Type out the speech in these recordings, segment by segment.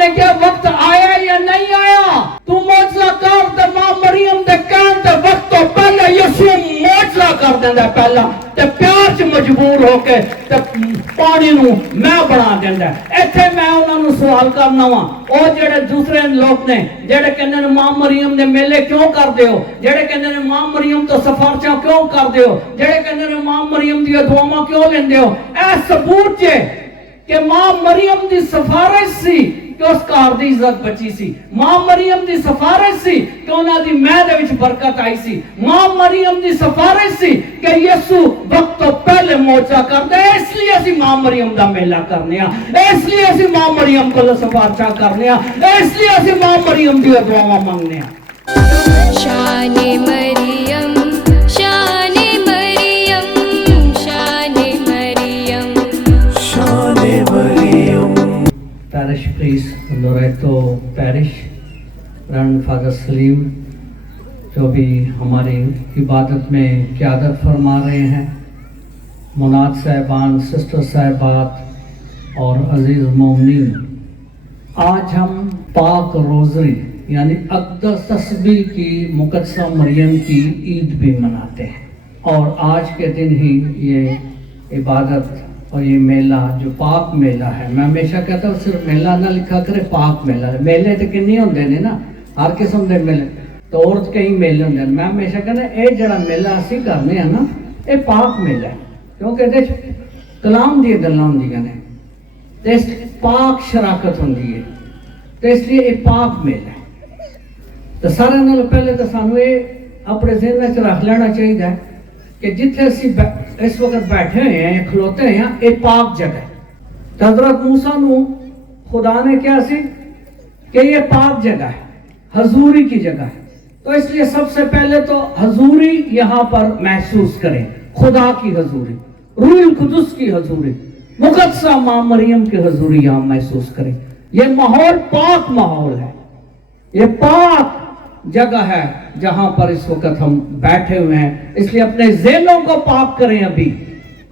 نے کیا وقت آیا یا نہیں آیا؟ تو معجزہ کر تے ماں مریم دے کہن تے وقت تو پہلے یسوع معجزہ کر دیندا پہلا تے پیار چ مجبور ہو کے تے پانی نو میں بنا دیندا۔ ایتھے میں انہاں نو سوال کرنا وا، او جڑے دوسرے لوگ نے جڑے کہندے نے ماں مریم دے میلے کیوں کردے ہو، جڑے کہندے نے ماں مریم تو سفارشاں کیوں کردے ہو، جڑے کہندے نے ماں مریم دی دعاواں کیوں لیندے ہو، اے ثبوت جے کہ ماں مریم دی سفارش سی کہ اس کار دی عزت بچی سی، ماں مریم دی سفارش سی کہ انہاں دی معدے وچ برکت آئی سی، ماں مریم دی سفارش سی کہ یسوع وقت تو پہلے معجزہ کردا ہے، اس لیے اسی ماں مریم دا میلہ کرنے ہاں، اس لیے اسی ماں مریم کو سفارشاں کرنے ہاں، اس لیے اسی ماں مریم دی دعاواں منگنے ہاں۔ شان مریم شان مریم شان مریم شان مریم۔ Parish priest Loreto Parish رن فادر سلیم جو بھی ہماری عبادت میں قیادت فرما رہے ہیں، مناد صاحبان، سسٹر صاحبات اور عزیز مومنین، آج ہم پاک روزری یعنی اقدس تسبیح کی مقدسہ مریم کی عید بھی مناتے ہیں، اور آج کے دن ہی یہ عبادت اور یہ میلہ جو پاک میلہ ہے، میں ہمیشہ کہتا ہوں صرف میلہ نہ لکھا کرے، پاک میلہ۔ میلے تو کنی ہوندے نے نا، ہر قسم دے میلے تو اور کئی میلے ہوندے ہیں، میں ہمیشہ کہنا اے جڑا میلہ اسی کرنے ہیں نا، اے پاک میلہ ہے، کیونکہ دے کلام دی گلاں ہوندیاں نے تے پاک شراکت ہوندی ہے، تے اس لیے اے پاک میلہ ہے۔ تو سارے نال پہلے تو سانو اے اپنے ذہن وچ رکھ لینا چاہیے کہ جتھے اسی اس وقت بیٹھے ہیں کھلوتے ہیں، یہ پاک جگہ ہے۔ تو حضرت موسیٰ نو خدا نے کیا سی کہ یہ پاک جگہ ہے، حضوری کی جگہ ہے، تو اس لیے سب سے پہلے تو حضوری یہاں پر محسوس کریں، خدا کی حضوری، روح القدس کی حضوری، مقدسہ ماں مریم کی حضوری یہاں محسوس کریں۔ یہ ماحول پاک ماحول ہے، یہ پاک جگہ ہے جہاں پر اس وقت ہم بیٹھے ہوئے ہیں، اس لیے اپنے ذہنوں کو پاک کریں، ابھی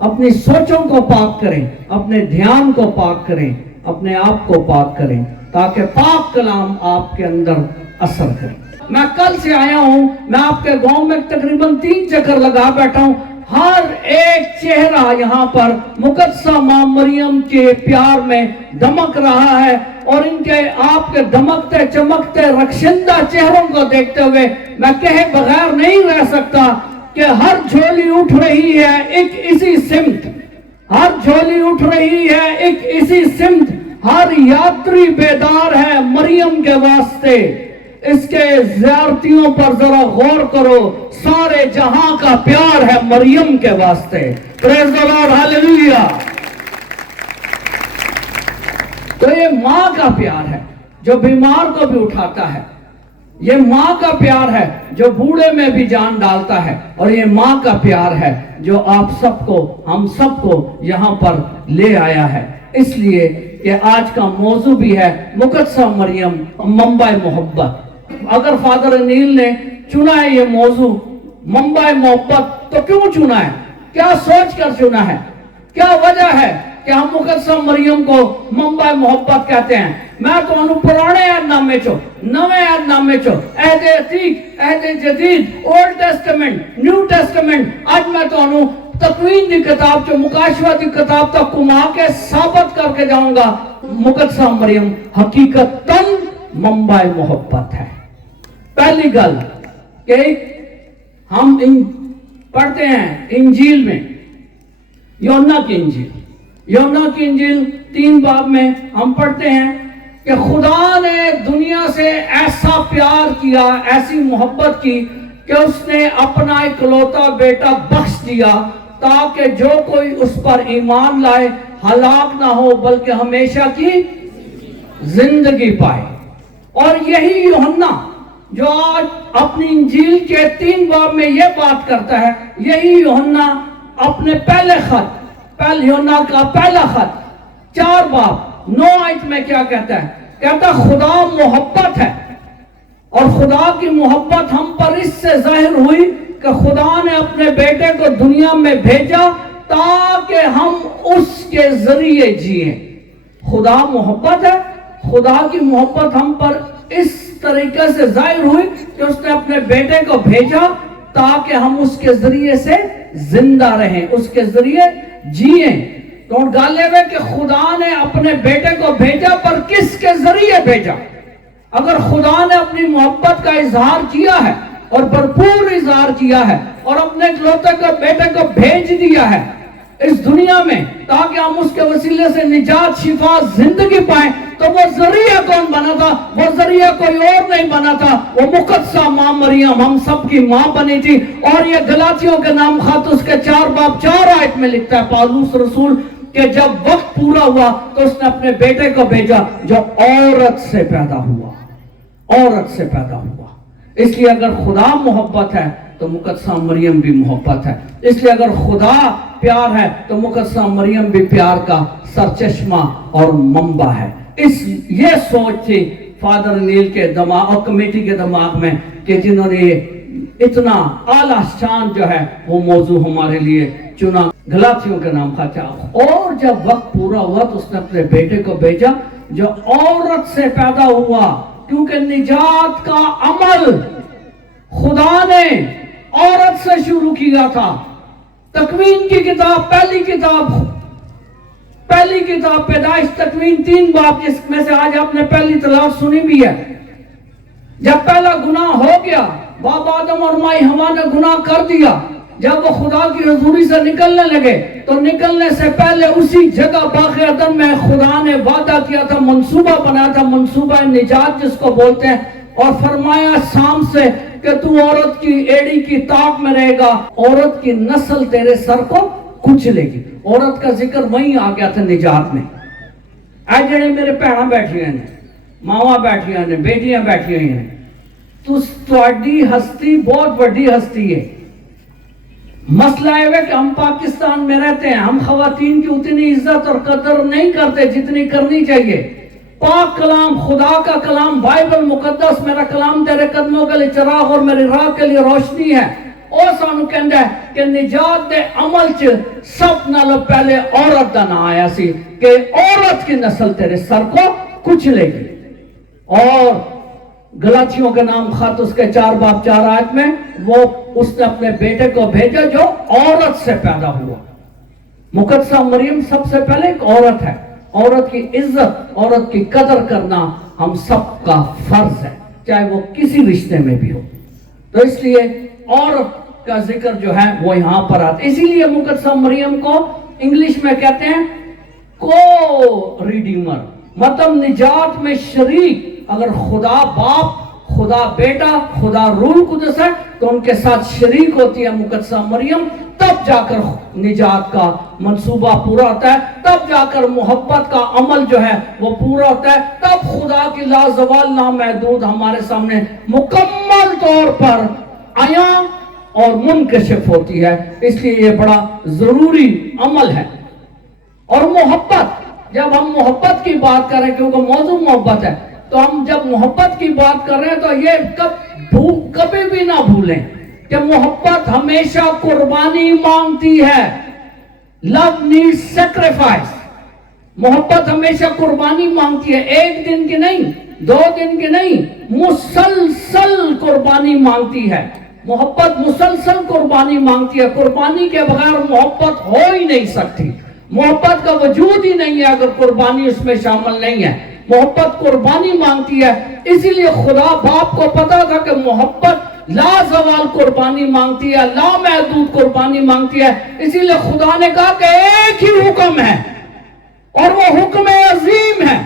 اپنی سوچوں کو پاک کریں، اپنے دھیان کو پاک کریں، اپنے آپ کو پاک کریں، تاکہ پاک کلام آپ کے اندر اثر کرے۔ میں کل سے آیا ہوں، میں آپ کے گاؤں میں تقریباً 3 چکر لگا بیٹھا ہوں، ہر ایک چہرہ یہاں پر مقدسہ ماں مریم کے پیار میں دمک رہا ہے، اور ان کے آپ کے دمکتے چمکتے رخشندہ چہروں کو دیکھتے ہوئے میں کہے بغیر نہیں رہ سکتا کہ ہر جھولی اٹھ رہی ہے ایک اسی سمت، ہر جھولی اٹھ رہی ہے ایک اسی سمت، ہر یاتری بیدار ہے مریم کے واسطے۔ اس کے زیارتیوں پر ذرا غور کرو، سارے جہاں کا پیار ہے مریم کے واسطے۔ پریز دی لارڈ، ہاللیلویہ۔ تو یہ ماں کا پیار ہے جو بیمار کو بھی اٹھاتا ہے، یہ ماں کا پیار ہے جو بوڑھے میں بھی جان ڈالتا ہے، اور یہ ماں کا پیار ہے جو آپ سب کو، ہم سب کو یہاں پر لے آیا ہے۔ اس لیے کہ آج کا موضوع بھی ہے مقدسہ مریم منبع محبت۔ اگر فادر انیل نے چنا ہے یہ موضوع منبع محبت، تو کیوں چنا ہے؟ کیا سوچ کر چنا ہے؟ کیا وجہ ہے کہ ہم مقدسہ مریم کو منبع محبت کہتے ہیں؟ میں تو انہوں پرانے عہد نامے چو، نوے عہد نامے چو، عہد عتیق، عہد جدید، اولڈ ٹیسٹمنٹ، نیو ٹیسٹمنٹ، آج میں تو انہوں تکوین دی کتاب چو مکاشفہ دی کتاب تک کما کے ثابت کر کے جاؤں گا، مقدسہ مریم حقیقتاً منبع محبت ہے۔ پہلی گل کہ ہم پڑھتے ہیں انجیل میں، یوحنا کی انجیل 3 باب میں ہم پڑھتے ہیں کہ خدا نے دنیا سے ایسا پیار کیا، ایسی محبت کی کہ اس نے اپنا اکلوتا بیٹا بخش دیا تاکہ جو کوئی اس پر ایمان لائے ہلاک نہ ہو بلکہ ہمیشہ کی زندگی پائے۔ اور یہی یوحنا جو آج اپنی انجیل کے 3 باب میں یہ بات کرتا ہے، یہی یوحنا اپنے پہلے خط، یوحنا کا پہلا خط 4 باب 9 آیت میں کیا کہتا ہے؟ کہتا خدا محبت ہے، اور خدا کی محبت ہم پر اس سے ظاہر ہوئی کہ خدا نے اپنے بیٹے کو دنیا میں بھیجا تاکہ ہم اس کے ذریعے جئیں۔ خدا محبت ہے، خدا کی محبت ہم پر اس طریقے سے ظاہر ہوئی کہ اس نے اپنے بیٹے کو بھیجا تاکہ ہم اس کے ذریعے سے زندہ رہیں، اس کے ذریعے جئیں۔ تو ڈالے ہوئے کہ خدا نے اپنے بیٹے کو بھیجا، پر کس کے ذریعے بھیجا؟ اگر خدا نے اپنی محبت کا اظہار کیا ہے اور بھرپور اظہار کیا ہے اور اپنے اکلوتے کو بیٹے کو بھیج دیا ہے اس دنیا میں تاکہ ہم اس کے وسیلے سے نجات، شفا، زندگی پائیں، تو وہ ذریعہ کون بنا تھا؟ وہ ذریعہ کوئی اور نہیں بنا تھا، وہ مقدسہ ماں مریم ہم سب کی ماں بنی تھی۔ اور یہ گلاطیوں کے نام خط اس کے 4 باب 4 آیت میں لکھتا ہے پالوس رسول کہ جب وقت پورا ہوا تو اس نے اپنے بیٹے کو بھیجا جو عورت سے پیدا ہوا، عورت سے پیدا ہوا۔ اس لیے اگر خدا محبت ہے تو مقدسہ مریم بھی محبت ہے، اس لیے اگر خدا پیار ہے تو مقدسہ مریم بھی پیار کا سرچشمہ اور منبع ہے۔ یہ سوچ تھی فادر نیل کے دماغ اور کمیٹی کے دماغ میں کہ جنہوں نے اتنا اعلیٰ شان جو ہے وہ موضوع ہمارے لیے چنا، گلاطیوں کے نام خط۔ اور جب وقت پورا ہوا تو اس نے اپنے بیٹے کو بھیجا جو عورت سے پیدا ہوا، کیونکہ نجات کا عمل خدا نے عورت سے شروع کیا تھا۔ تکوین کی کتاب، پہلی کتاب پیدائش تکوین 3 باب، جس میں سے آج آپ نے پہلی تلاوت سنی بھی ہے۔ جب پہلا گناہ ہو گیا، باپ آدم اور مائی حوا نے گناہ کر دیا، جب وہ خدا کی حضوری سے نکلنے لگے تو نکلنے سے پہلے اسی جگہ باغ عدن میں خدا نے وعدہ کیا تھا، منصوبہ بنایا تھا، منصوبہ نجات جس کو بولتے ہیں، اور فرمایا شام سے کہ تو عورت کی ایڑی کی تاق میں رہے گا، عورت کی نسل تیرے سر کو کچلے گی۔ عورت کا ذکر وہیں آ گیا تھا نجات میں۔ اے جڑے میرے بھیڑاں بیٹھیاں نے، ماواں بیٹھیاں نے، بیٹیاں بیٹھیاں ہیں، تہاڈی ہستی بہت بڑی ہستی ہے۔ مسئلہ ہے کہ ہم پاکستان میں رہتے ہیں، ہم خواتین کی اتنی عزت اور قدر نہیں کرتے جتنی کرنی چاہیے۔ پاک کلام، خدا کا کلام، بائبل مقدس، میرا کلام تیرے قدموں کے لیے چراغ اور میری راہ کے لیے روشنی ہے۔ اور سانو کہندا ہے کہ نجات دے عمل چ سب نالوں پہلے عورت دا نام آیا سی کہ عورت کی نسل تیرے سر کو کچلے گی۔ اور گلاطیوں کے نام خط اس کے 4 باب 4 آیت میں وہ اس نے اپنے بیٹے کو بھیجا جو عورت سے پیدا ہوا۔ مقدسہ مریم سب سے پہلے ایک عورت ہے۔ عورت کی عزت، عورت کی قدر کرنا ہم سب کا فرض ہے، چاہے وہ کسی رشتے میں بھی ہو۔ تو اس لیے عورت کا ذکر جو ہے وہ یہاں پر آتا ہے۔ اسی لیے مقدسہ مریم کو انگلش میں کہتے ہیں کو ریڈیمر، مطلب نجات میں شریک۔ اگر خدا باپ، خدا بیٹا، خدا روح القدس ہے تو ان کے ساتھ شریک ہوتی ہے مقدسہ مریم، تب جا کر نجات کا منصوبہ پورا ہوتا ہے، تب جا کر محبت کا عمل جو ہے وہ پورا ہوتا ہے، تب خدا کی لازوال نامحدود ہمارے سامنے مکمل طور پر عیاں اور منکشف ہوتی ہے۔ اس لیے یہ بڑا ضروری عمل ہے۔ اور محبت، جب ہم محبت کی بات کر رہے ہیں کیونکہ موضوع محبت ہے، تو ہم جب محبت کی بات کر رہے ہیں تو یہ کبھی بھی نہ بھولیں کہ محبت ہمیشہ قربانی مانگتی ہے۔ لو نیڈز سیکریفائس۔ محبت ہمیشہ قربانی مانگتی ہے، 1 دن کی نہیں، 2 دن کی نہیں، مسلسل قربانی مانگتی ہے۔ محبت مسلسل قربانی مانگتی ہے۔ قربانی کے بغیر محبت ہو ہی نہیں سکتی۔ محبت کا وجود ہی نہیں ہے اگر قربانی اس میں شامل نہیں ہے۔ محبت قربانی مانگتی ہے، اسی لیے خدا باپ کو پتا تھا کہ محبت لازوال قربانی مانگتی ہے، لامحدود قربانی مانگتی ہے۔ اسی لیے خدا نے کہا کہ ایک ہی حکم ہے اور وہ حکم عظیم ہے،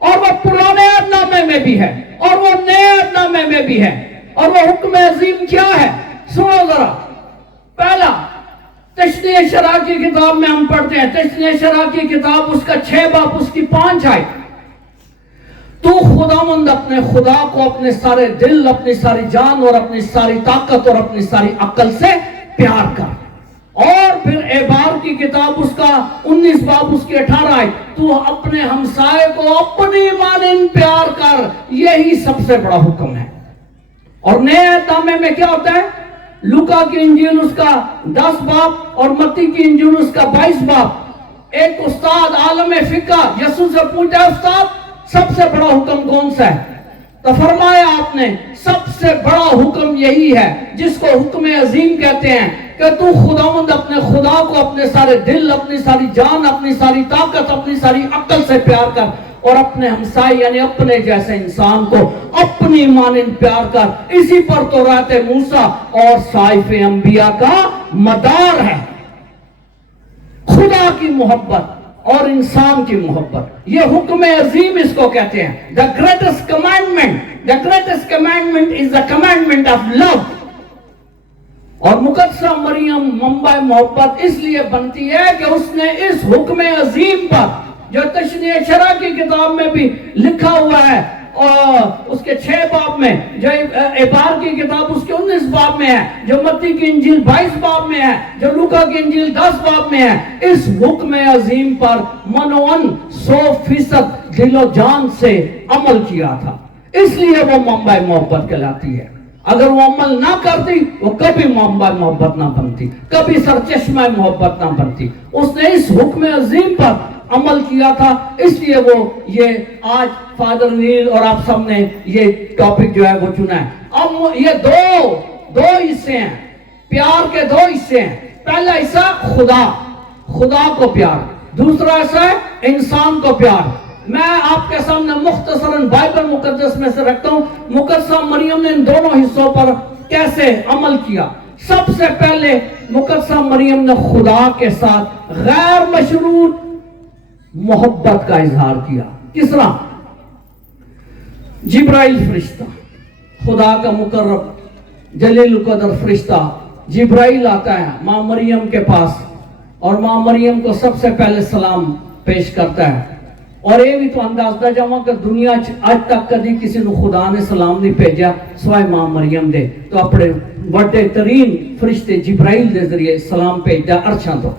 اور وہ پرانے عہد نامے میں بھی ہے اور وہ نئے عہد نامے میں بھی ہے۔ اور وہ حکم عظیم کیا ہے؟ سنو ذرا۔ پہلا، تثنیہ شرح کی کتاب میں ہم پڑھتے ہیں، تثنیہ شرح کی کتاب اس کا 6 باب اس کی 5 آیت، تو خداوند اپنے خدا کو اپنے سارے دل، اپنی ساری جان اور اپنی ساری طاقت اور اپنی ساری عقل سے پیار کر۔ اور پھر اعبار کی کتاب اس کا 19 باب اس کی 18 آیت، تو اپنے ہمسائے کو اپنی مانند پیار کر، یہی سب سے بڑا حکم ہے۔ اور نئے عہد نامے میں کیا ہوتا ہے؟ لوکا کی انجیل اس کا 10 باب اور متی کی انجیل اس کا 22 باب۔ ایک استاد عالم فقہ یسوع سے پوچھتا ہے، استاد سب سے بڑا حکم کون سا ہے؟ تو فرمایا آپ نے سب سے بڑا حکم یہی ہے جس کو حکم عظیم کہتے ہیں کہ تو خداوند اپنے خدا کو اپنے سارے دل، اپنی ساری جان، اپنی ساری طاقت، اپنی ساری عقل سے پیار کر، اور اپنے ہمسائے یعنی اپنے جیسے انسان کو اپنی مانند پیار کر۔ اسی پر تورات موسیٰ اور صحائف انبیاء کا مدار ہے، خدا کی محبت اور انسان کی محبت۔ یہ حکم عظیم اس کو کہتے ہیں۔ The greatest commandment is the commandment of love۔ اور مقدسہ مریم منبع محبت اس لیے بنتی ہے کہ اس نے اس حکم عظیم پر جو تشریح شرع کی کتاب میں بھی لکھا ہوا ہے، اور اس کے 6 باب میں، جو عبار کی کتاب اس کے 19 باب میں ہے، جو متی کی انجیل 22 باب میں ہے، جو لوکا کی انجیل 10 باب میں ہے، اس حکم عظیم پر منوان 100% دل و جان سے عمل کیا تھا، اس لیے وہ منبع محبت کہلاتی ہے۔ اگر وہ عمل نہ کرتی وہ کبھی منبع محبت نہ بنتی، کبھی سرچشمہ محبت نہ بنتی۔ اس نے اس حکم عظیم پر عمل کیا تھا، اس لیے وہ یہ آج فادر نیل اور آپ سب نے یہ ٹاپک جو ہے وہ چنا ہے۔ اب یہ دو حصے ہیں، پیار کے 2 حصے ہیں۔ پہلا حصہ خدا کو پیار، دوسرا حصہ ہے انسان کو پیار۔ میں آپ کے سامنے مختصراً بائبل مقدس میں سے رکھتا ہوں مقدسہ مریم نے ان دونوں حصوں پر کیسے عمل کیا۔ سب سے پہلے مقدسہ مریم نے خدا کے ساتھ غیر مشروط محبت کا اظہار کیا۔ کس طرح؟ جبرائیل فرشتہ، خدا کا مقرب جلیل القدر فرشتہ جبرائیل آتا ہے ماں مریم کے پاس، اور ماں مریم کو سب سے پہلے سلام پیش کرتا ہے۔ اور یہ بھی تو اندازہ جاواں کہ دنیا آج تک کدی کسی نے خدا نے سلام نہیں بھیجا سوائے ماں مریم دے، تو اپنے بڑے ترین فرشتے جبرائیل دے ذریعے سلام بھیجا، عرشاں تو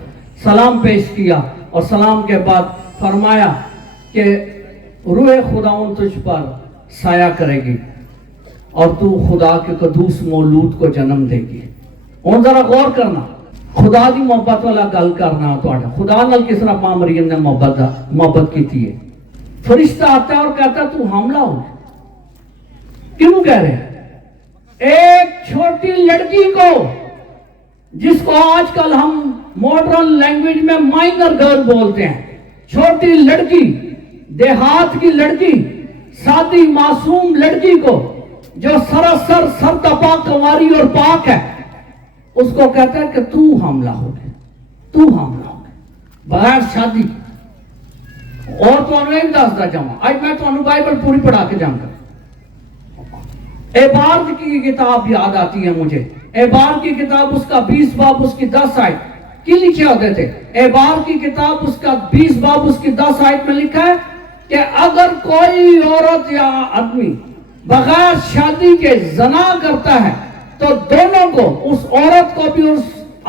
سلام پیش کیا، اور سلام کے بعد فرمایا کہ روح خداوند تجھ پر سایہ کرے گی اور تو خدا کے قدوس مولود کو جنم دے گی۔ اور ذرا غور کرنا، خدا دی محبت والا گل کرنا تھوڑا، خدا نال کس طرح ماں مریم نے محبت کی ہے۔ فرشتہ آتا ہے اور کہتا ہے تو حاملہ ہو۔ کیوں کہہ رہے ہیں؟ ایک چھوٹی لڑکی کو، جس کو آج کل ہم ماڈرن لینگویج میں مائنر گرل بولتے ہیں، چھوٹی لڑکی، دیہات کی لڑکی، سادی معصوم لڑکی کو جو سراسر سرتپا کنواری اور پاک ہے، اس کو کہتا ہے کہ تو حاملہ ہوگی، تو حاملہ ہوگی بغیر شادی۔ اور تو انہیں بھی دستا جاؤں، آج میں تو انہیں بائبل پوری پڑھا کے جاؤں گا۔ عبار کی کتاب یاد آتی ہے مجھے، عبار کی کتاب اس کا 20 باب اس کی 10 آیت کی لکھے ہوتے تھے۔ عبار کی کتاب اس کا 20 باب اس کی 10 آیت میں لکھا ہے کہ اگر کوئی عورت یا آدمی بغیر شادی کے زنا کرتا ہے تو دونوں کو، اس عورت کو بھی اس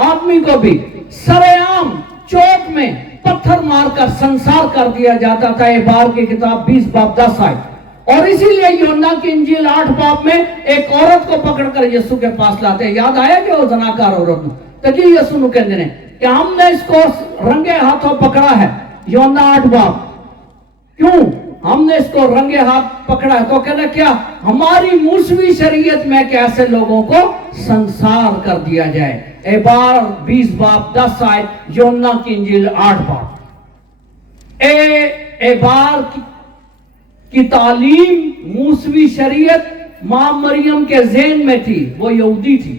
آدمی کو بھی سرے عام چوک میں پتھر مار کر سنسار کر دیا جاتا تھا۔ عبار کی کتاب 20 باب 10 آیت۔ اور اسی لیے یوحنا کی انجیل 8 باب میں ایک عورت کو پکڑ کر یسوع کے پاس لاتے ہیں، یاد آیا کہ وہ زناکار عورت تکی یسوع نو کہندے نے کہ ہم نے اس کو رنگے ہاتھوں پکڑا ہے۔ یوحنا 8 باب، کیوں ہم نے اس کو رنگے ہاتھ پکڑا ہے؟ تو کہنا کیا ہماری موسوی شریعت میں کہ ایسے لوگوں کو سنسار کر دیا جائے۔ عبار 20 باب 10 آیت، یوحنا کی انجیل 8 باب۔ عبار کی تعلیم، موسوی شریعت ماں مریم کے ذہن میں تھی، وہ یہودی تھی،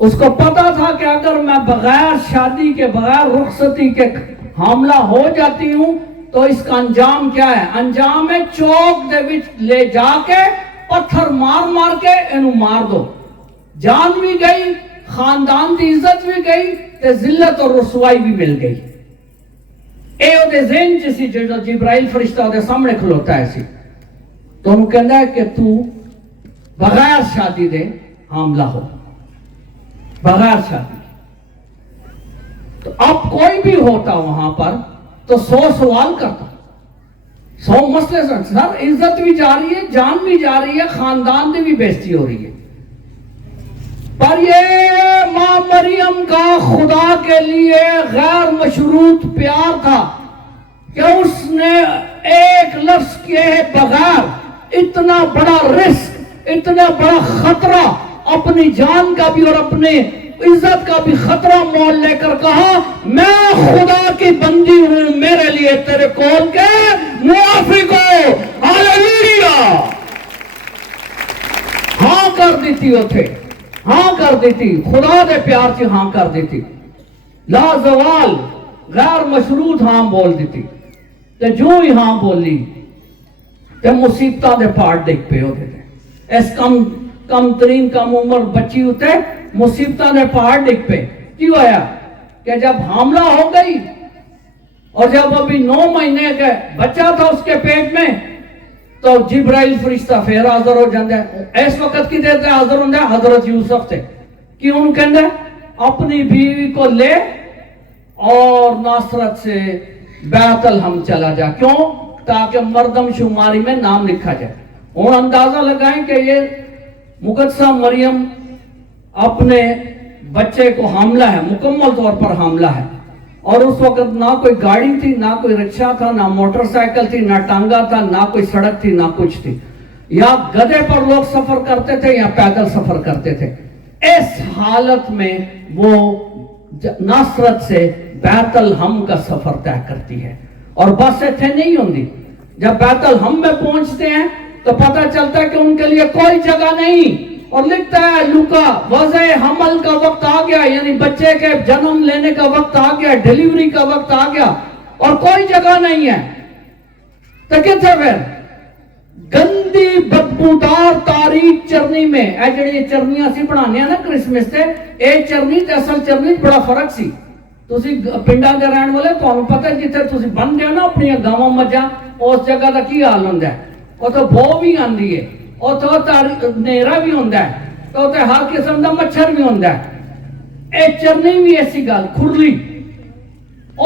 اس کو پتا تھا کہ اگر میں بغیر شادی کے، بغیر رخصتی کے حاملہ ہو جاتی ہوں تو اس کا انجام کیا ہے؟ انجام ہے چوک دے وچ لے جا کے پتھر مار مار کے انہوں مار دو، جان بھی گئی، خاندان دی عزت بھی گئی، تے ذلت اور رسوائی بھی مل گئی۔ اے او دے ذہن جسی جو جبرائیل فرشتہ دے سامنے کھلوتا ہے سی، تو انہوں کہندا ہے کہ تو بغیر شادی دے حاملہ ہو، بغیر شادی۔ تو اب کوئی بھی ہوتا وہاں پر تو 100 سوال کرتا، 100 مسئلے سر، عزت بھی جا رہی ہے، جان بھی جا رہی ہے، خاندان دی بھی بےزتی ہو رہی ہے۔ پر یہ ماں مریم کا خدا کے لیے غیر مشروط پیار تھا کہ اس نے ایک لفظ کے بغیر اتنا بڑا رسک، اتنا بڑا خطرہ، اپنی جان کا بھی اور اپنے عزت کا بھی خطرہ مول لے کر کہا میں خدا کی بندی ہوں، میرے لیے تیرے قول کے موافق ہو۔ ہاللیلویا! ہاں کر دیتی ہوتے، ہاں کر دیتی، خدا دے پیار سے ہاں کر دیتی، لا زوال غیر مشروط ہاں بول دیتی، تے جو ہی ہاں بولی تے مصیبتہ دے پاٹ ڈگ پہ ہوتے تھے۔ اس کم ترین کم عمر بچی ہوتے مصیبتہ دے پاٹ ڈگ پہ کیوں آیا کہ جب حاملہ ہو گئی اور جب ابھی 9 مہینے کا بچہ تھا اس کے پیٹ میں تو جبرائیل فرشتہ پھر حاضر ہو جاندے۔ اس وقت کی دیتے حاضر ہوندے حضرت یوسف تھے، کیوں کہندے اپنی بیوی کو لے اور ناصرت سے بیت الحم چلا جا، کیوں؟ تاکہ مردم شماری میں نام لکھا جائے۔ اور اندازہ لگائیں کہ یہ مقدسہ مریم اپنے بچے کو حاملہ ہے، مکمل طور پر حاملہ ہے، اور اس وقت نہ کوئی گاڑی تھی، نہ کوئی رکشہ تھا، نہ موٹر سائیکل تھی، نہ ٹانگا تھا، نہ کوئی سڑک تھی، نہ کچھ تھی، یا گدھے پر لوگ سفر کرتے تھے یا پیدل سفر کرتے تھے۔ اس حالت میں وہ ناصرت سے بیت الحم کا سفر طے کرتی ہے، اور بس اتنے نہیں ہوندی، جب بیت الحم میں پہنچتے ہیں تو پتہ چلتا ہے کہ ان کے لیے کوئی جگہ نہیں، اور لکھتا ہے لوکا وضع حمل کا وقت آ گیا، یعنی بچے کے جنم لینے کا وقت آ گیا، ڈیلیوری کا وقت آ گیا، اور کوئی جگہ نہیں ہے۔ تو کتنے پھر گندی بدبودار تاریک چرنی میں، اے جڑی چرنیاں سی بنانے ہیں نا کرسمس سے، اے چرنی تے اصل چرنی بڑا فرق سی۔ تسی پنڈاں دے رہن والے تانوں پتہ جتھے تسی بن دیو نا اپنی گاواں مجھاں، اس جگہ دا کی حال ہوندا ہے، او تو بو بھی آندی ہے، او تو نیرا بھی ہوندا ہے، تو ہر قسم دا مچھر بھی ہوندا ہے۔ اے چرنی بھی ایسی گل کھرلی،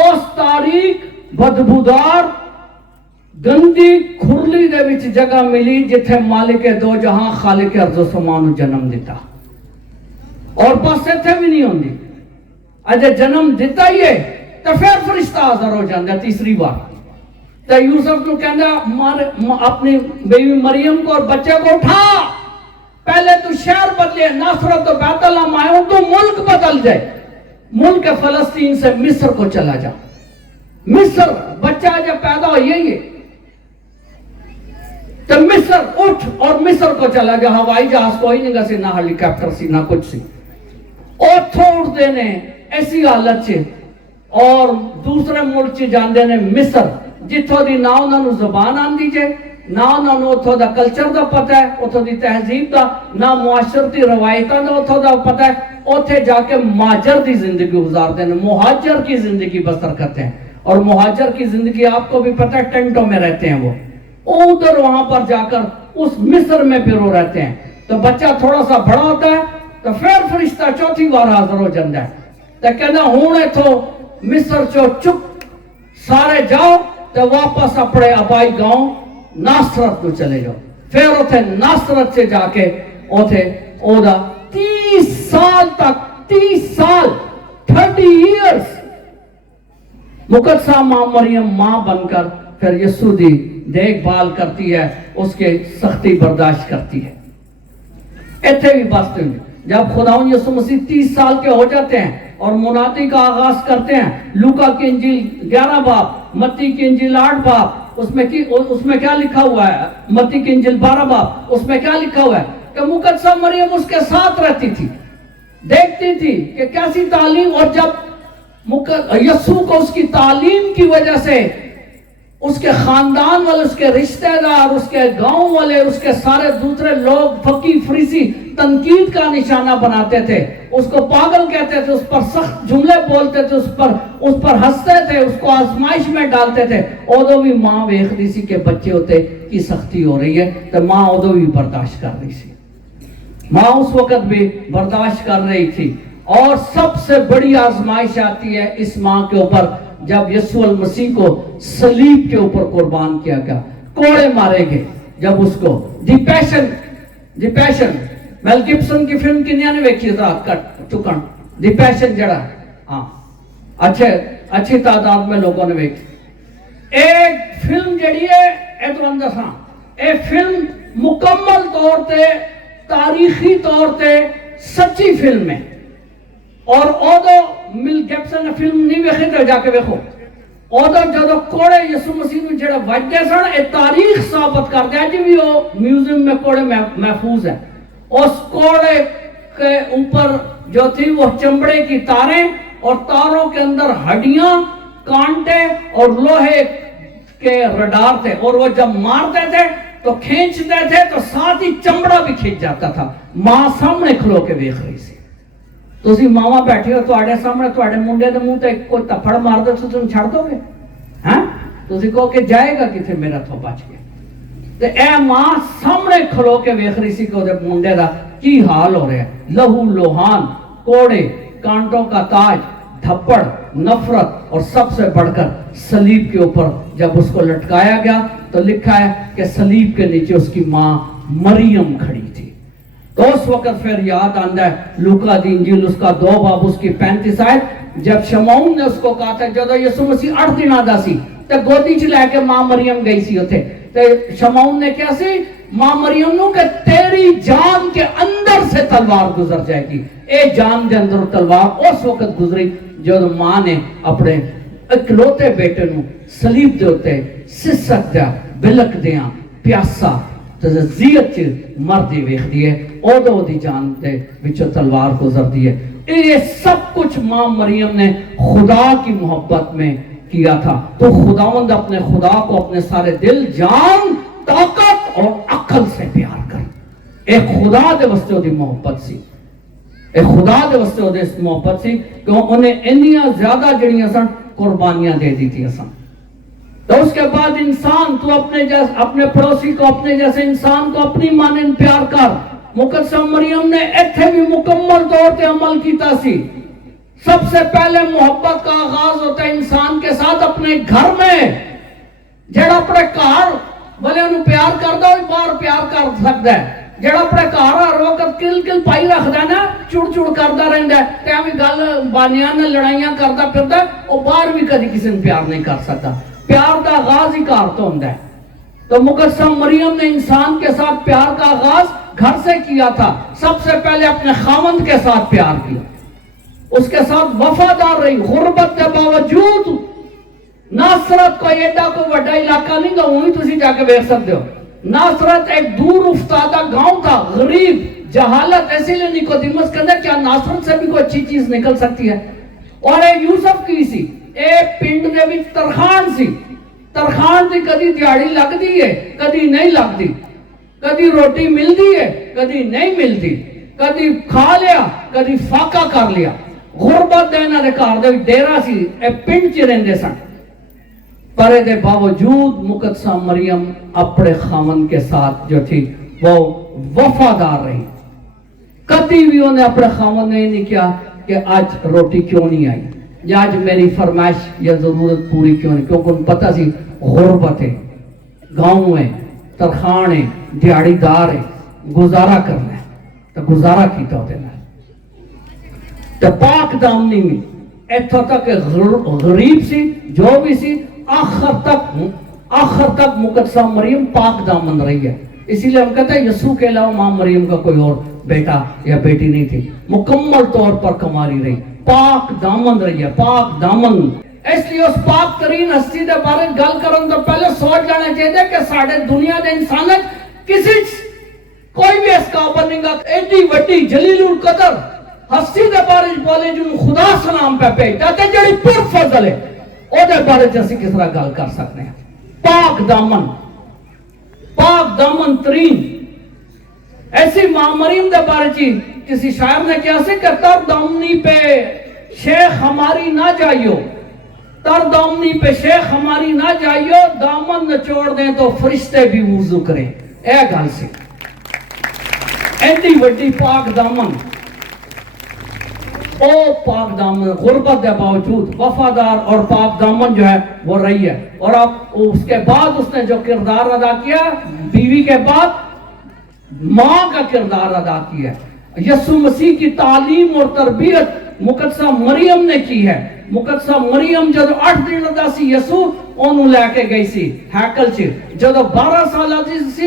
اس تاریک بدبودار گندی کھرلی دے وچ جگہ ملی جتھے مالک دو جہاں خالق ارض و سمان نو جنم دیتا، اور بس اتنے بھی نہیں ہوندی، اجے جنم دیتا ہی ہے تو پھر فرشتہ حاضر ہو جاندہ تیسری بار، تو یوسف کو کہندہ اپنی بیوی مریم کو اور بچے کو اٹھا، پہلے تو شہر بدلے، ناصرت و بیت الحم آئے ہوں تو ملک بدل جائے، ملک فلسطین سے مصر کو چلا جا۔ مصر بچہ جب پیدا ہو یہی ہے تو مصر اٹھ اور مصر کو چلا گیا، ہوائی جہاز کوئی نہیں گا سی، نہ ہیلی کاپٹر سی، نہ کچھ سی، اور تھوڑ دینے ایسی حالت سے، اور دوسرے ملک سے جان دینے مصر، جتھو دی نہ انہوں نے زبان آن دیجئے، نہ انہوں نے اتھو دا کلچر دا پتہ ہے، اتھو دی تہذیب دا، نہ معاشرتی روایتاں دا اتھو دا پتہ ہے، اتھے جا کے مہاجر دی زندگی گزار دینے، مہاجر کی زندگی بسر کرتے ہیں، اور مہاجر کی زندگی آپ کو بھی پتہ ہے ٹینٹوں میں رہتے ہیں، وہ ادھر وہاں پر جا کر اس مصر میں پھر وہ رہتے ہیں، تو بچہ تھوڑا سا بڑا ہوتا ہے تو پھر فرشتہ چوتھی بار حاضر ہو جاندہ ہے، تو کہنا ہونے تو مصر چو چک سارے جاؤ تو واپس اپنے آبائی گاؤں ناصرت کو چلے جاؤ۔ پھر اتھے ناصرت سے جا کے اتھے اودا 30 سال تک، 30 سال 30 ایئرز مقدسہ ماں مریم ماں بن کر پھر یسوع دی دیکھ بھال کرتی ہے، اس کے سختی برداشت کرتی ہے۔ ایتھے بھی بستے ہیں جب خداوند یسوع مسیح 30 سال کے ہو جاتے ہیں اور منادی کا آغاز کرتے ہیں، لوکا کی انجیل 11 باب، متی کی انجیل 8 باب، اس میں کیا لکھا ہوا ہے؟ متی کی انجیل 12 باب، اس میں کیا لکھا ہوا ہے کہ مقدسہ مریم اس کے ساتھ رہتی تھی، دیکھتی تھی کہ کیسی تعلیم، اور جب یسوع کو اس کی تعلیم کی وجہ سے اس کے خاندان والے، اس کے رشتہ دار، اس کے گاؤں والے، اس کے سارے دوسرے لوگ فقی فریسی تنقید کا نشانہ بناتے تھے، اس کو پاگل کہتے تھے، اس پر سخت جملے بولتے تھے، اس پر ہنستے تھے، اس کو آزمائش میں ڈالتے تھے، ادو بھی ماں ویکھ دی سی کہ بچے ہوتے کی سختی ہو رہی ہے تو ماں ادو بھی برداشت کر رہی سی، ماں اس وقت بھی برداشت کر رہی تھی۔ اور سب سے بڑی آزمائش آتی ہے اس ماں کے اوپر جب یسوع المسیح کو صلیب کے اوپر قربان کیا گیا، کوڑے مارے گئے، جب اس کو دی پیشن میل گبسن کی فلم کنیا نے ویکھی رات کٹ چکن دی پیشن جڑا، ہاں اچھی تعداد میں لوگوں نے ویکھی، ایک فلم جڑی ہے اے تو اندساں اے فلم مکمل طور تے تاریخی طور تے سچی فلم ہے اور اودو مل گیبسن نے فلم نہیں ویکھی تے جا کے ویکھو اودو جدو کوڑے یسوع مسیح نو جڑا وجدے سن اے تاریخ ثابت کر دے اج بھی وہ میوزیم میں کوڑے محفوظ ہے اس کوڑے کے اوپر جو تھی وہ چمڑے کی تاریں اور تاروں کے اندر ہڈیاں کانٹے اور لوہے کے رڈار تھے اور وہ جب مارتے تھے تو کھینچتے تھے تو ساتھ ہی چمڑا بھی کھینچ جاتا تھا ماں سامنے کھلو کے دیکھ رہی سی تو اسی ماما بیٹھی ہو تواڈے سامنے تواڈے منڈے دے منہ تے کوئی تپڑ مار دے تو تم چھڑ دو گے ہاں تو اسی کہو کہ جائے گا کتے میرا تو بچ گیا تے اے ماں سامنے کھلو کے دیکھ رہی سی کہ وہ منڈے دا کی حال ہو رہا ہے لہو لوہان کوڑے کانٹوں کا تاج دھپڑ نفرت اور سب سے بڑھ کر صلیب کے اوپر جب اس کو لٹکایا گیا تو لکھا ہے کہ صلیب کے نیچے اس کی ماں مریم کھڑی تھی تو اس وقت پھر یاد آندا ہے لوکا دی انجیل اس کا 2 باب اس کی 35 آیت جب شمعون نے اس کو کہا تھا جدو یسوع مسیح 8 دن آدا سی تے گودی چ لے کے ماں مریم گئی سی اوتھے تے شمعون نے کیا سی ماں مریم نو کہ تیری جان کے اندر سے تلوار گزر جائے گی اے جان دے اندر تلوار اس وقت گزری جب ماں نے اپنے اکلوتے بیٹے نو صلیب دے اوتے سسک دیا بلک دیاں پیاسا تزیت چ مردی ویکھ دی ہے اودو دی جان دے وچوں تلوار گزر دی ہے یہ سب کچھ ماں مریم نے خدا کی محبت میں کیا تھا تو خداوند اپنے خدا کو اپنے سارے دل جان طاقت اور عقل سے پیار کر ایک خدا دے واسطے دی محبت سی ایک خدا دے واسطے دی محبت سی کہ انہیں انیاں زیادہ جڑیاں سن قربانیاں دے دی تھی اساں تو اس کے بعد انسان تو اپنے پڑوسی کو اپنے جیسے انسان کو اپنی مانند پیار کر مقدسہ مریم نے ایتھے بھی مکمل طور تے عمل کیتا سی سب سے پہلے محبت کا آغاز ہوتا ہے انسان کے ساتھ اپنے گھر میں جڑا اپنے گھر بھلے انہوں پیار کردا ہوئی باہر پیار کر سکتا ہے جڑا اپنے گھر ہر وقت کل پائی رکھدا ہے نا چڑ کردا رہندا ہے تے ایویں گل بانیاں نے لڑائیاں کردا پھردا ہے او باہر بھی کدی کسی نے پیار نہیں کر سکتا پیار کا آغاز ہی گھر تو ہوندا ہے تو مقدسہ مریم نے انسان کے ساتھ پیار کا آغاز گھر سے کیا تھا سب سے پہلے اپنے خاوند کے ساتھ پیار کیا اس کے ساتھ وفادار رہی غربت کے باوجود ناصرت کو ایڈا کو بڑا علاقہ نہیں گا وہیں تسی جا کے دیکھ سکتے ہو ناصرت ایک دور افتادہ گاؤں تھا غریب جہالت ایسے لیے نیکودیمس کہتا ہے کیا ناصرت سے بھی کوئی اچھی چیز نکل سکتی ہے اور اے یوسف کی سی اے پنڈ دے وچ ترخان سی ترخان دی کدی دیہاڑی لگدی ہے کدی نہیں لگدی کدی روٹی ملدی ہے کدی نہیں ملدی کدی کھا لیا کدی فاقہ کر لیا غربت دے انہاں دے گھر دے ڈیرا سی اے پنڈ چ رہندے سن پر دے باوجود مقدسہ مریم اپنے خاوند کے ساتھ جو تھی وہ وفادار رہی کبھی بھی انہیں اپنے خاوند نے نہیں کیا کہ آج روٹی کیوں نہیں آئی یا آج میری فرمائش یا ضرورت پوری کیوں نہیں کیونکہ ان پتہ سی غربت ہے گاؤں ہے ترخان ہے دیہڑی دار ہے گزارا کرنا ہے تو گزارا کیتا ہوتے ہیں تو پاک دامنی میں ایتھا تک غریب سی جو بھی سی آخر تک مقدسہ مریم پاک دامن رہی ہے اسی لئے ہم کہتے ہیں یسوع کے علاوہ ماں مریم کا کوئی اور بیٹا یا بیٹی نہیں تھی مکمل طور پر کماری رہی پاک دامن رہی ہے پاک دامن اس لیے اس پاک ترین ہستی دے بارے گل کرن تو پہلے سوچ جانا چاہیے کہ ساڑھے دنیا دے انسانت کسی کوئی بھی اس قابل نہیں گا ایڈی وڈی جلیل القدر ہستی دے بارے بولے جنہوں خدا سلام پہ بھیجتا تے جڑی پر فضل ہے او دے بارے جیسی کس طرح گل کر سکتے ہیں پاک دامن ترین ایسی ماں مریم دے بارے چی کسی شاعر نے کیا سے کہ تر دامنی پہ شیخ ہماری نہ جائیو تر دامنی پہ شیخ ہماری نہ جائیو دامن نچوڑ دیں تو فرشتے بھی وضو کریں اے گل سے ایڈی وڈی پاک دامن او پاک دامن غربت دے باوجود وفادار اور پاک دامن جو ہے وہ رہی ہے اور اب اس کے بعد اس نے جو کردار ادا کیا بیوی کے بعد ماں کا کردار ادا کیا یسوع مسیح کی تعلیم اور تربیت مقدسہ مریم نے کی ہے مقدسہ مریم جب 8 دن ادا سی یسوع ਉਹਨੂੰ ਲੈ ਕੇ ਗਈ ਸੀ ਹੈਕਲ 'ਚ। ਜਦੋਂ 12 ਸਾਲਾਂ ਦੀ ਸੀ,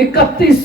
31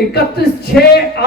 31 6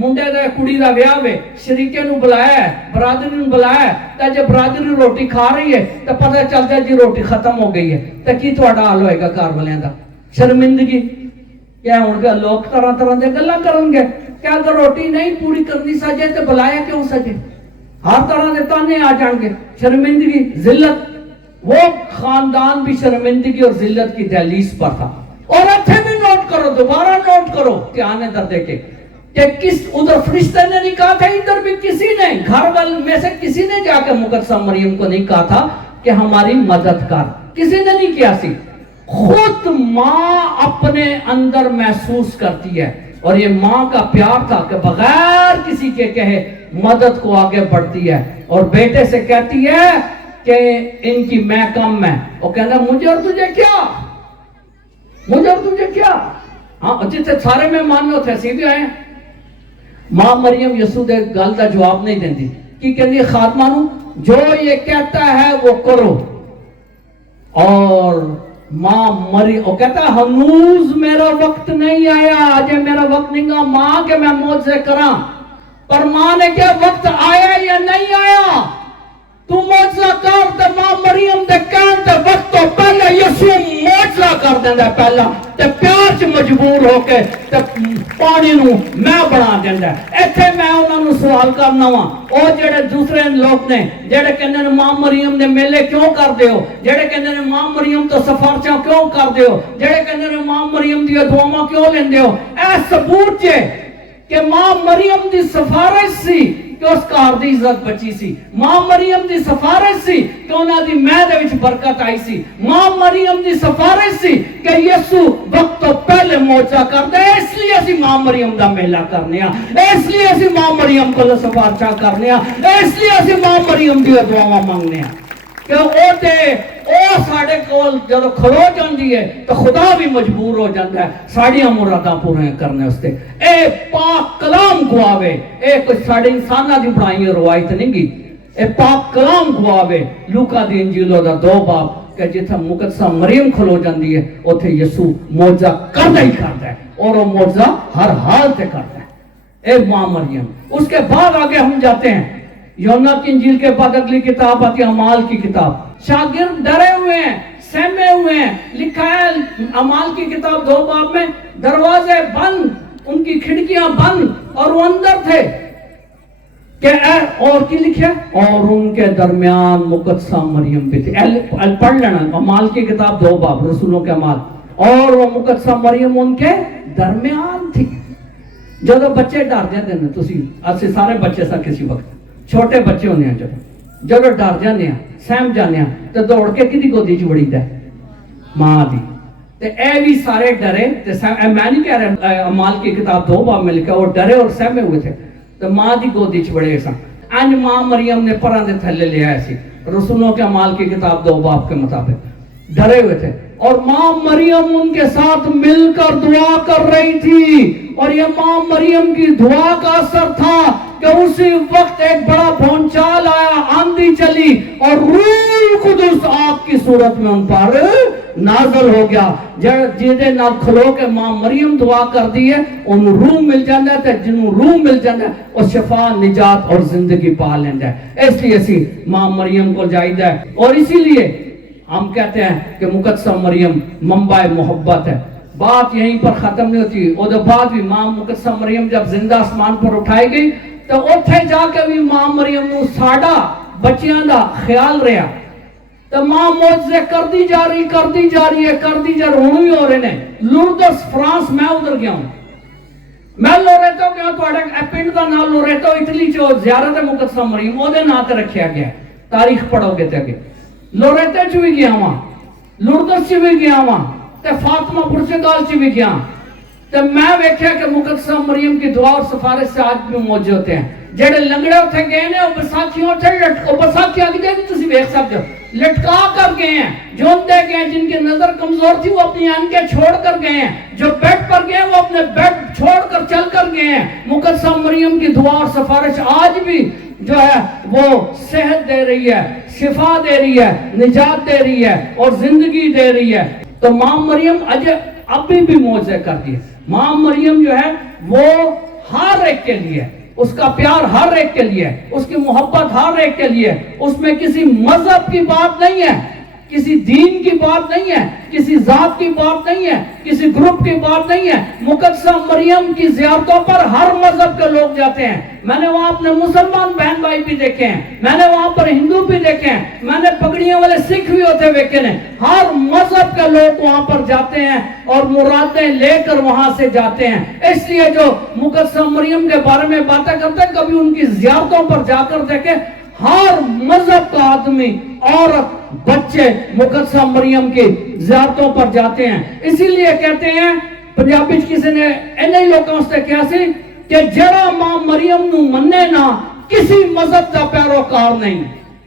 ਮੁੰਡੇ ਦਾ ਕੁੜੀ ਦਾ ਵਿਆਹ ਵੇ, ਸ਼ਰੀਕੇ ਨੂੰ ਬੁਲਾਇਆ ਹੈ, ਬਰਾਦਰੀ ਨੂੰ ਬੁਲਾਇਆ ਹੈ, ਤਾਂ ਜੇ ਬਰਾਦਰੀ ਰੋਟੀ ਖਾ ਰਹੀ ਹੈ ਤਾਂ ਪਤਾ ਚੱਲਦਾ ਜੀ ਰੋਟੀ ਖਤਮ ਹੋ ਗਈ ਹੈ, ਤਾਂ ਕੀ ਤੁਹਾਡਾ ਹਾਲ ਹੋਏਗਾ ਘਰ ਵਾਲਿਆਂ ਦਾ? ਸ਼ਰਮਿੰਦਗੀ। ਕਿਆ ਹੋਣਗੇ ਲੋਕ ਤਰ੍ਹਾਂ ਤਰ੍ਹਾਂ ਦੇ ਗੱਲਾਂ ਕਰਨਗੇ ਕਿ ਅਗਰ ਰੋਟੀ ਨਹੀਂ ਪੂਰੀ ਕਰਨੀ ਸਜੇ ਤੇ ਬੁਲਾਇਆ ਕਿਉਂ ਸਜੇ, ہر طرح کے تانے آ جان گے. شرمندگی ذلت، وہ خاندان بھی شرمندگی اور ذلت کی دہلیز پر تھا. اور اتھے بھی نوٹ کرو، دوبارہ نوٹ کرو دھیان ادھر دیکھے کہ کس ادھر فرشتے نے نہیں کہا تھا، ادھر بھی کسی نے گھر والے میں سے کسی نے جا کے مقدسہ مریم کو نہیں کہا تھا کہ ہماری مدد کر، کسی نے نہیں کیا سی. خود ماں اپنے اندر محسوس کرتی ہے، اور یہ ماں کا پیار تھا کہ بغیر کسی کے کہے مدد کو آگے بڑھتی ہے، اور بیٹے سے کہتی ہے کہ ان کی میں کم ہے، وہ کہنا مجھے اور تجھے کیا، مجھے اور تجھے کیا. ہاں جتنے سارے مہمان نے اتھے سی بھی آئے. ماں مریم یسوع دے گل کا جواب نہیں دیندی کی کہندی خاتمہ نو جو یہ کہتا ہے وہ کرو. اور ماں مریم وہ کہتا ہے ہنوز میرا وقت نہیں آیا، آج میرا وقت نہیں گا ماں کہ میں معجزے کراں. پر ماں نے کیا وقت آیا یا نہیں آیا، تو معجزہ کر. تے ماں مریم دے کہن تے وقت تو پہلے یسوع معجزہ کر دیندا پہلا، تے پیار چ مجبور ہو کے تے پانی نو میں بنا دیندا. ایتھے میں انہاں نو سوال کرنا وا، او جڑے دوسرے لوگ نے جڑے کہندے نے ماں مریم دے میلے کیوں کردے ہو، جڑے کہندے نے ماں مریم تو سفارشاں کیوں کردے ہو، جڑے کہندے نے ماں مریم دی دعاواں کیوں لیندے ہو، اے ثبوت جے کہ ماں مریم دی سفارش سی کہ اس کار دی عزت بچی سی. ماں مریم دی سفارش سی کہ انہاں دی مہد وچ برکت آئی سی. ماں مریم دی سفارش سی کہ یسوع وقت تو پہلے معجزہ کردا ہے. اس لیے اسی ماں مریم دا میلہ کرنے ہاں، اس لیے اسی ماں مریم کو سفارشاں کرنے ہاں، اس لیے اسی ماں مریم دی دعاواں منگنے ہاں کہ او تے او ساڈے کول جدوں کھلو جاندی ہے تو خدا بھی مجبور ہو جاندا ہے ساڈیاں مراداں پوریاں کرنے واسطے. اے پاک کلام گواوے، اے کوئی ساڈے انساناں دی بنائی روایت نہیں گی، اے پاک کلام گواوے. لوکا دی انجیل دا 2 باب کہ جتھے مقدسہ مریم کھلو جاندی ہے اوتھے یسوع معجزہ کردا ہی کردا ہے، اور وہ معجزہ ہر حال تے کردا ہے. اے ماں مریم. اس کے بعد آگے ہم جاتے ہیں یوحنا کی انجیل کے بعد اگلی کتاب آتی ہے اعمال کی کتاب. شاگرد ڈرے ہوئے ہیں، سہمے ہوئے ہیں. لکھا ہے اعمال کی کتاب 2 باب میں دروازے بند، ان کی کھڑکیاں بند، اور وہ اندر تھے کہ اور کی لکھا اور ان کے درمیان مقدسہ مریم بھی تھی. پڑھ لینا اعمال کی کتاب 2 باب رسولوں کے اعمال. اور وہ مقدسہ مریم ان کے درمیان تھی. جب بچے ڈر جاتے ہیں تسی اسی سارے بچے سا کسی وقت چھوٹے بچے ہونے ہیں جب ڈر جانے ہیں سہم جانے ہیں تو دوڑ کے کدی گودی چ وڑی دا ماں دی. تے اے بھی سارے ڈرے تے میں نہیں کہہ رہا، اعمال کی کتاب 2 باب میں لکھا وہ ڈرے اور سہمے ہوئے تھے تو ماں دی گودی چ وڑے سن. انج ماں مریم نے پراں دے تھلے لے آئے سی رسولوں کے اعمال کی کتاب 2 باب کے مطابق ڈرے ہوئے تھے. اور ماں مریم ان کے ساتھ مل کر دعا کر رہی تھی، اور یہ ماں مریم کی دعا کا اثر تھا کہ اسی وقت ایک بڑا بھونچال آیا، آندھی چلی، اور روح القدس آگ کی صورت میں ان پر نازل ہو گیا. جیدے نہ کھلو کے ماں مریم دعا کر دی ہے ان روح مل جاندہ ہے، جنہوں روح مل جاندہ ہے اور شفا نجات اور زندگی پا لیندہ ہے. اس لیے اسی ماں مریم کو جائیدہ ہے. اور اسی لیے ہم کہتے ہیں کہ مقدسہ مریم منبع محبت ہے. بات یہیں پر ختم نہیں ہوتی. اور دو بعد بھی ماں مقدسہ مریم جب زندہ آسمان پر اٹھائی گئی تو اتھے جا کے بھی ماں مریم نو ساڑا بچیاں دا خیال رہا. تو ماں معجزے کر دی جا رہی ہوں ہی ہو رہے ہیں. لوردس فرانس میں ادھر گیا ہوں، میں لوریٹو گیا، تو پنڈ کا نام لوریٹو اٹلی چو زیارت مقدسہ مریم وہ دے نام تے رکھیا گیا. تاریخ پڑھو گے تے اگے لوریٹے چ بھی گیا ہوں، لوردس چ بھی گیا ہوں، تے فاطمہ پرتگال چ بھی گیا. تو میں ویکھیا کہ مقدسہ مریم کی دعا اور سفارش سے آج بھی موجود ہوتے ہیں. جڑے لنگڑے اتھے گئے ہیں وہ بساکھیوں اتھے لٹکو بساکھی آگے جائے تسی ویکھ سکتے ہو لٹکا کر گئے ہیں. جو اندھے گئے ہیں جن کی نظر کمزور تھی وہ اپنی آنکھیں چھوڑ کر گئے ہیں. جو بیڈ پر گئے ہیں وہ اپنے بیڈ چھوڑ کر چل کر گئے ہیں. مقدسہ مریم کی دعا اور سفارش آج بھی جو ہے وہ صحت دے رہی ہے، شفا دے رہی ہے، نجات دے رہی ہے اور زندگی دے رہی ہے. تو ماں مریم اب بھی معجزے کر دی ہے. ماں مریم جو ہے وہ ہر ایک کے لیے، اس کا پیار ہر ایک کے لیے، اس کی محبت ہر ایک کے لیے، اس میں کسی مذہب کی بات نہیں ہے، کسی دین کی بات نہیں ہے، کسی ذات کی بات نہیں ہے، کسی گروپ کی بات نہیں ہے۔ مقدسہ مریم کی زیارتوں پر ہر مذہب کے لوگ جاتے ہیں۔ میں نے وہاں اپنے مسلمان بہن بھائی بھی دیکھے ہیں، میں نے وہاں پر ہندو بھی دیکھے ہیں، میں نے پگڑیوں والے سکھ بھی ہوتے ہوئے دیکھے ہیں۔ ہر مذہب کے لوگ وہاں پر جاتے ہیں اور مرادیں لے کر وہاں سے جاتے ہیں۔ اس لیے جو مقدسہ مریم کے بارے میں باتیں کرتے ہیں، کبھی ان کی زیارتوں پر جا کر دیکھیں، ہر مذہب کا آدمی، عورت، بچے مقدسہ مریم کی زیارتوں پر جاتے ہیں۔ اسی لیے کہتے ہیں پنجابی کسی نے انہی لوگوں سے کہا سی کہ جڑا ماں مریم نو مننے نا کسی مذہب کا پیروکار نہیں،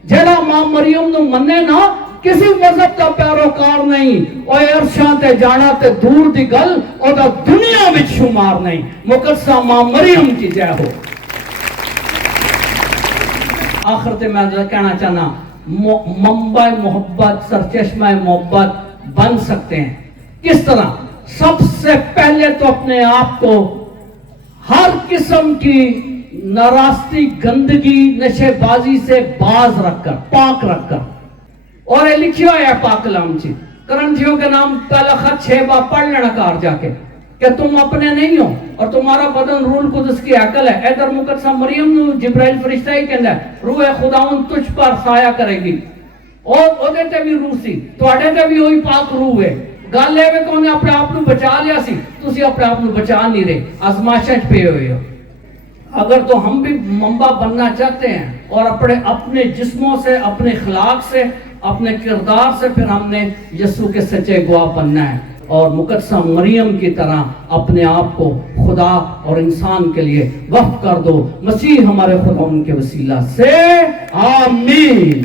جڑا ماں مریم نو مننے نا کسی مذہب کا پیروکار نہیں، اور عرشاں تے جانا تے دور دی گل او دا دنیا وچ شمار نہیں۔ مقدسہ ماں مریم کی جے ہو۔ آخر تے میں کہنا چاہنا، منبع محبت، سرچشمہ محبت بن سکتے ہیں کس طرح؟ سب سے پہلے تو اپنے آپ کو ہر قسم کی ناراستی، گندگی، نشے بازی سے باز رکھ کر، پاک رکھ کر، اور یہ لکھی ہوا ہے پاک کلام چی، کرنٹھیوں کے نام پہلا خط 6 بار پڑھ لینا کار جا کے کہ تم اپنے نہیں ہو اور تمہارا بدن روح القدس کی عقل ہے۔ ادھر مقدسہ مریم نو جبرائیل فرشتہ ہی کہندا ہے روح خداوند تجھ پر سایہ کرے گی، اور اودے تے بھی روح سی، تواڈے تے بھی وہی پاک روح ہے۔ گل ہے کہ انہیں اپنے آپ کو بچا لیا سی، تسی اپنے آپ کو بچا نہیں رہے، آزمائشیں پہ ہوئے ہو۔ اگر تو ہم بھی منبع بننا چاہتے ہیں اور اپنے جسموں سے، اپنے اخلاق سے، اپنے کردار سے، پھر ہم نے یسوع کے سچے گواہ بننا ہے اور مقدسہ مریم کی طرح اپنے آپ کو خدا اور انسان کے لیے وقف کر دو۔ مسیح ہمارے خدا ان کے وسیلہ سے آمین۔